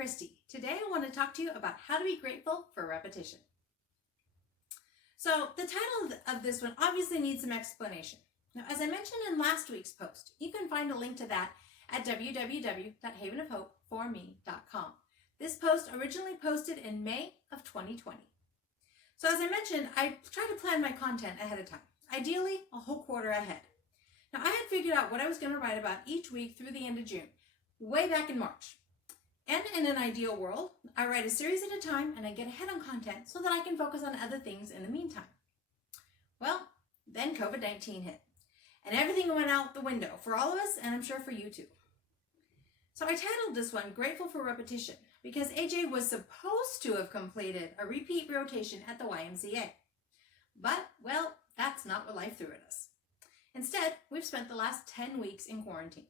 Christy. Today I want to talk to you about how to be grateful for repetition. So the title of this one obviously needs some explanation. Now, as I mentioned in last week's post, you can find a link to that at www.havenofhopeforme.com. This post originally posted in May of 2020. So as I mentioned, I try to plan my content ahead of time, ideally a whole quarter ahead. Now I had figured out what I was going to write about each week through the end of June, way back in March. And in an ideal world, I write a series at a time and I get ahead on content so that I can focus on other things in the meantime. Well, then COVID-19 hit and everything went out the window for all of us, and I'm sure for you too. So I titled this one Grateful for Repetition because AJ was supposed to have completed a repeat rotation at the YMCA. But, well, that's not what life threw at us. Instead, we've spent the last 10 weeks in quarantine.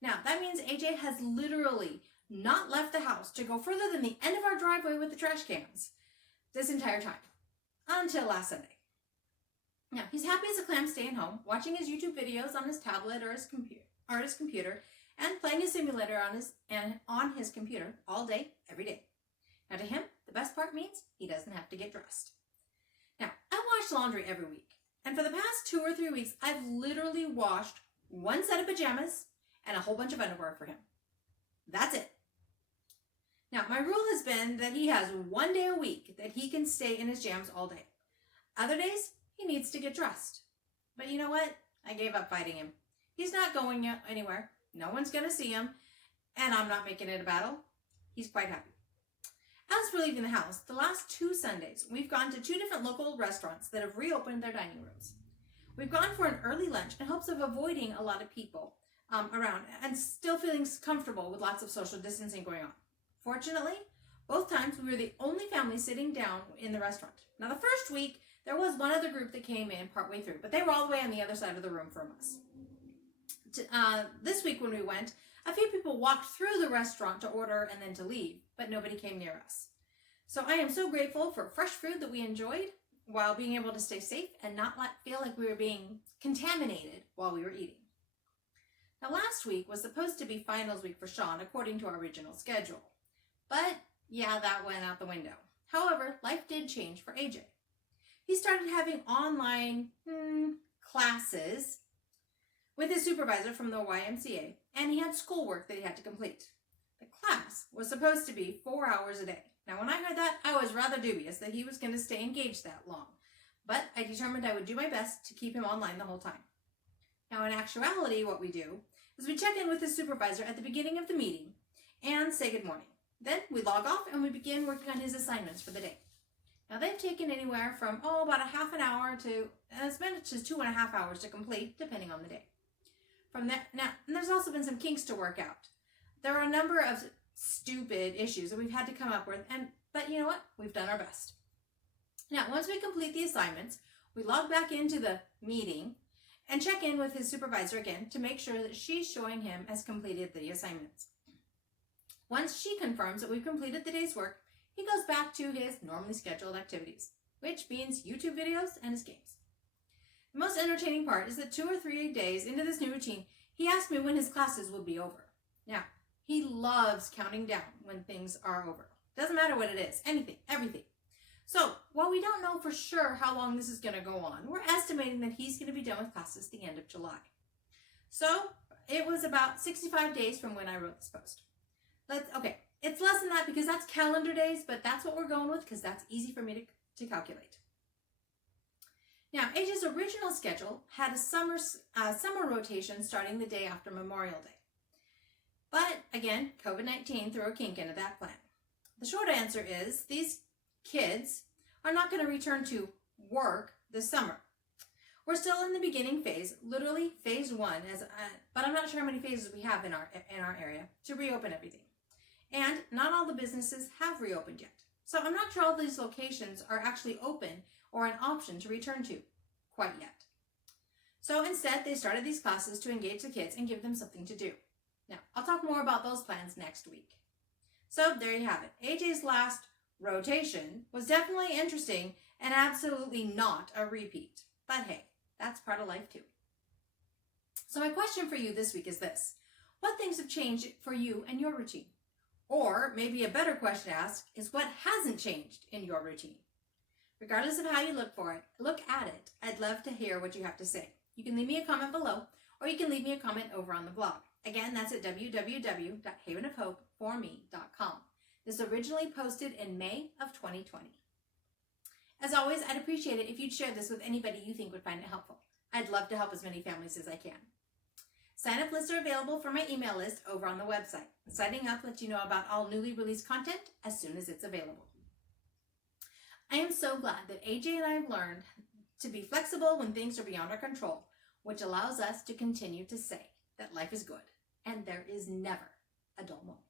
Now, that means AJ has literally not left the house to go further than the end of our driveway with the trash cans this entire time, until last Sunday. Now, he's happy as a clam staying home, watching his YouTube videos on his tablet or his computer, and playing a simulator on his computer all day, every day. Now, to him, the best part means he doesn't have to get dressed. Now, I wash laundry every week, and for the past 2 or 3 weeks, I've literally washed one set of pajamas and a whole bunch of underwear for him. That's it. Now, my rule has been that he has 1 day a week that he can stay in his jams all day. Other days, he needs to get dressed. But you know what? I gave up fighting him. He's not going anywhere. No one's going to see him, and I'm not making it a battle. He's quite happy. As for leaving the house, the last 2 Sundays, we've gone to 2 different local restaurants that have reopened their dining rooms. We've gone for an early lunch in hopes of avoiding a lot of people around and still feeling comfortable with lots of social distancing going on. Fortunately, both times we were the only family sitting down in the restaurant. Now, the first week, there was one other group that came in partway through, but they were all the way on the other side of the room from us. This week when we went, a few people walked through the restaurant to order and then to leave, but nobody came near us. So I am so grateful for fresh food that we enjoyed while being able to stay safe and not feel like we were being contaminated while we were eating. Now, last week was supposed to be finals week for Sean according to our original schedule. But, yeah, that went out the window. However, life did change for AJ. He started having online classes with his supervisor from the YMCA, and he had schoolwork that he had to complete. The class was supposed to be 4 hours a day. Now, when I heard that, I was rather dubious that he was going to stay engaged that long. But I determined I would do my best to keep him online the whole time. Now, in actuality, what we do is we check in with his supervisor at the beginning of the meeting and say good morning. Then we log off and we begin working on his assignments for the day. Now, they've taken anywhere from, about a half an hour to as much as 2.5 hours to complete, depending on the day. From that, now, and there's also been some kinks to work out. There are a number of stupid issues that we've had to come up with, but you know what? We've done our best. Now, once we complete the assignments, we log back into the meeting and check in with his supervisor again to make sure that she's showing him as completed the assignments. Once she confirms that we've completed the day's work, he goes back to his normally scheduled activities, which means YouTube videos and his games. The most entertaining part is that 2 or 3 days into this new routine, he asked me when his classes would be over. Now, he loves counting down when things are over. Doesn't matter what it is, anything, everything. So, while we don't know for sure how long this is going to go on, we're estimating that he's going to be done with classes the end of July. So, it was about 65 days from when I wrote this post. It's less than that because that's calendar days, but that's what we're going with because that's easy for me to calculate. Now, AJ's original schedule had a summer rotation starting the day after Memorial Day. But, again, COVID-19 threw a kink into that plan. The short answer is these kids are not going to return to work this summer. We're still in the beginning phase, literally phase 1, but I'm not sure how many phases we have in our area to reopen everything. And not all the businesses have reopened yet. So I'm not sure all these locations are actually open or an option to return to quite yet. So instead, they started these classes to engage the kids and give them something to do. Now, I'll talk more about those plans next week. So there you have it. AJ's last rotation was definitely interesting and absolutely not a repeat. But hey, that's part of life too. So my question for you this week is this. What things have changed for you and your routine? Or maybe a better question to ask is what hasn't changed in your routine? Regardless of how you look at it. I'd love to hear what you have to say. You can leave me a comment below, or you can leave me a comment over on the blog. Again, that's at www.havenofhopeforme.com. This originally posted in May of 2020. As always, I'd appreciate it if you'd share this with anybody you think would find it helpful. I'd love to help as many families as I can. Sign-up lists are available for my email list over on the website. Signing up lets you know about all newly released content as soon as it's available. I am so glad that AJ and I have learned to be flexible when things are beyond our control, which allows us to continue to say that life is good and there is never a dull moment.